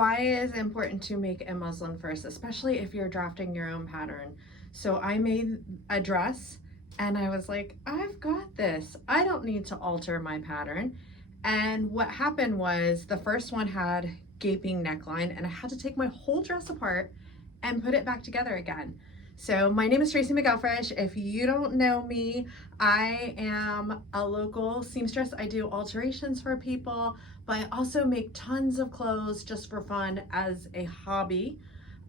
why is it important to make a muslin first, especially if you're drafting your own pattern? So I made a dress and I was like, I've got this. I don't need to alter my pattern. And what happened was the first one had gaping neckline and I had to take my whole dress apart and put it back together again. So my name is Tracy McElfresh. If you don't know me, I am a local seamstress. I do alterations for people, but I also make tons of clothes just for fun as a hobby.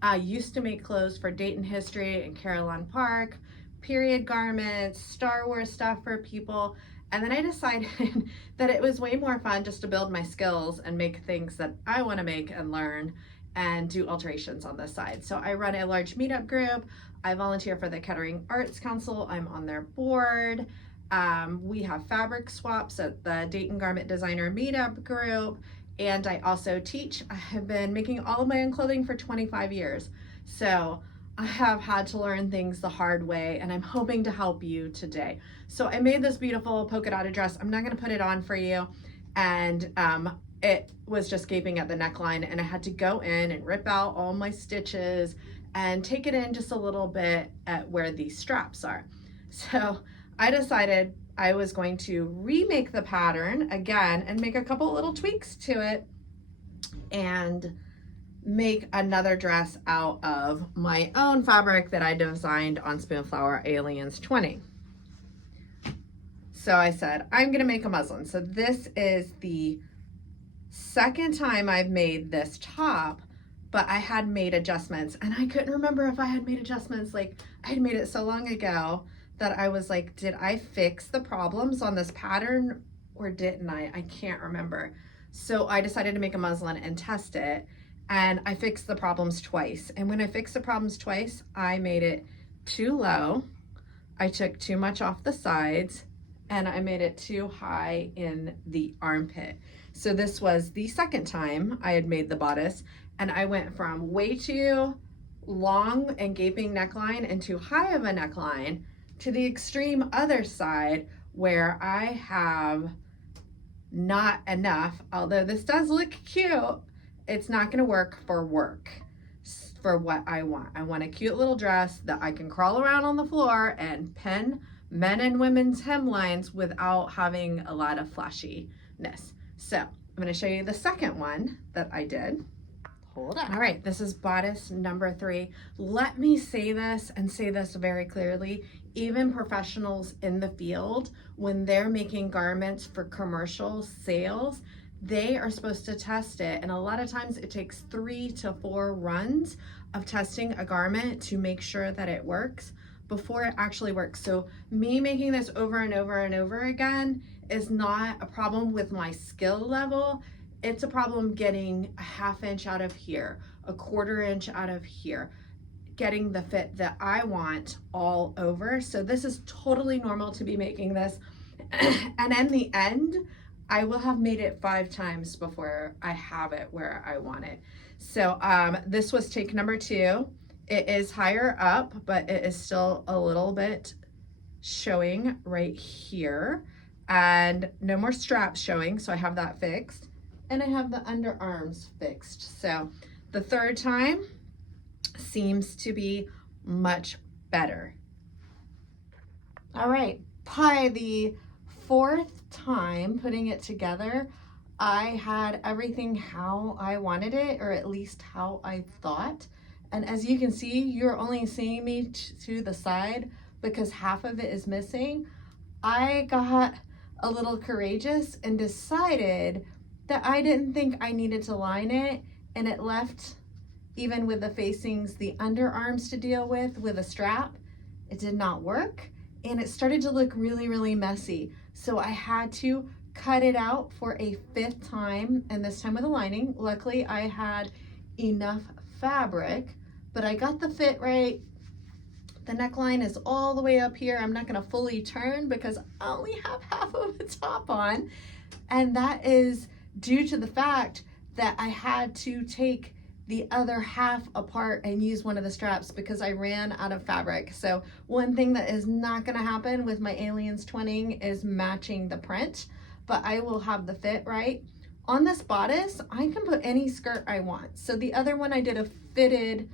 I used to make clothes for Dayton History and Caroline Park, period garments, Star Wars stuff for people. And then I decided that it was way more fun just to build my skills and make things that I want to make and learn and do alterations on this side. So I run a large meetup group. I volunteer for the Kettering Arts Council. I'm on their board. We have fabric swaps at the Dayton Garment Designer Meetup group. And I also teach. I have been making all of my own clothing for 25 years. So I have had to learn things the hard way, and I'm hoping to help you today. So I made this beautiful polka dotted dress. I'm not gonna put it on for you. And it was just gaping at the neckline, and I had to go in and rip out all my stitches and take it in just a little bit at where the straps are. So I decided I was going to remake the pattern again and make a couple little tweaks to it and make another dress out of my own fabric that I designed on Spoonflower Aliens 20. So I said, I'm gonna make a muslin. So this is the second time I've made this top, but I had made adjustments and I couldn't remember if I had made adjustments. Like I had made it so long ago that I was like, did I fix the problems on this pattern or didn't I? I can't remember. So I decided to make a muslin and test it, and I fixed the problems twice. And when I fixed the problems twice, I made it too low. I took too much off the sides and I made it too high in the armpit. So this was the second time I had made the bodice, and I went from way too long and gaping neckline and too high of a neckline to the extreme other side where I have not enough. Although this does look cute, it's not gonna work for what I want. I want a cute little dress that I can crawl around on the floor and pin men and women's hemlines without having a lot of flashiness. So I'm gonna show you the second one that I did. Hold on. All right, this is bodice number 3. Let me say this and say this very clearly. Even professionals in the field, when they're making garments for commercial sales, they are supposed to test it. And a lot of times it takes 3 to 4 runs of testing a garment to make sure that it works before it actually works. So me making this over and over and over again is not a problem with my skill level. It's a problem getting a ½ inch out of here, a ¼ inch out of here, getting the fit that I want all over. So this is totally normal to be making this. And in the end, I will have made it 5 times before I have it where I want it. So this was take number 2. It is higher up, but it is still a little bit showing right here, and no more straps showing. So I have that fixed, and I have the underarms fixed. So the third time seems to be much better. All right, by the 4th time putting it together, I had everything how I wanted it, or at least how I thought. And as you can see, you're only seeing me to the side because half of it is missing. I got a little courageous and decided that I didn't think I needed to line it, and it left, even with the facings, the underarms to deal with a strap. It did not work, and it started to look really, really messy. So I had to cut it out for a 5th time, and this time with a lining. Luckily, I had enough fabric, but I got the fit right. The neckline is all the way up here. I'm not gonna fully turn because I only have half of the top on, and that is due to the fact that I had to take the other half apart and use one of the straps because I ran out of fabric. So one thing that is not gonna happen with my Aliens twinning is matching the print, but I will have the fit right on this bodice, I can put any skirt I want. So the other one I did a fitted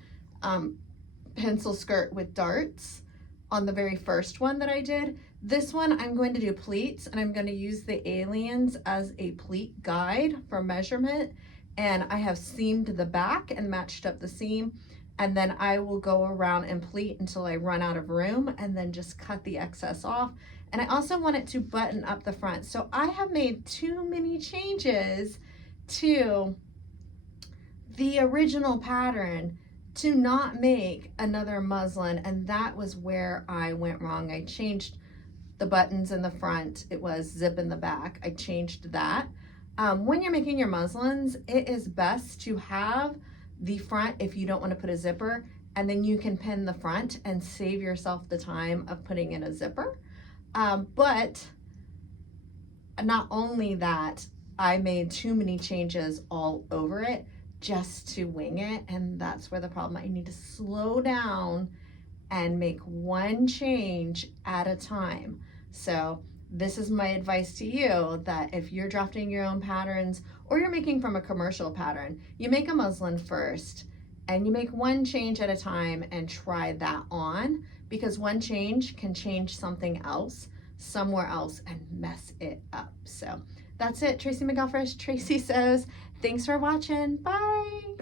pencil skirt with darts on the very first one that I did. This one I'm going to do pleats, and I'm going to use the aliens as a pleat guide for measurement. And I have seamed the back and matched up the seam, and then I will go around and pleat until I run out of room, and then just cut the excess off. And I also want it to button up the front. So I have made too many changes to the original pattern to not make another muslin, and that was where I went wrong. I changed the buttons in the front. It was zip in the back. I changed that. When you're making your muslins, it is best to have the front if you don't want to put a zipper, and then you can pin the front and save yourself the time of putting in a zipper. But not only that, I made too many changes all over it just to wing it, and that's where the problem. I need to slow down and make one change at a time. So this is my advice to you, that if you're drafting your own patterns or you're making from a commercial pattern, you make a muslin first and you make one change at a time and try that on, because one change can change something else somewhere else and mess it up. So that's it. Tracy McGilfresh, Tracy Sews. Thanks for watching. Bye.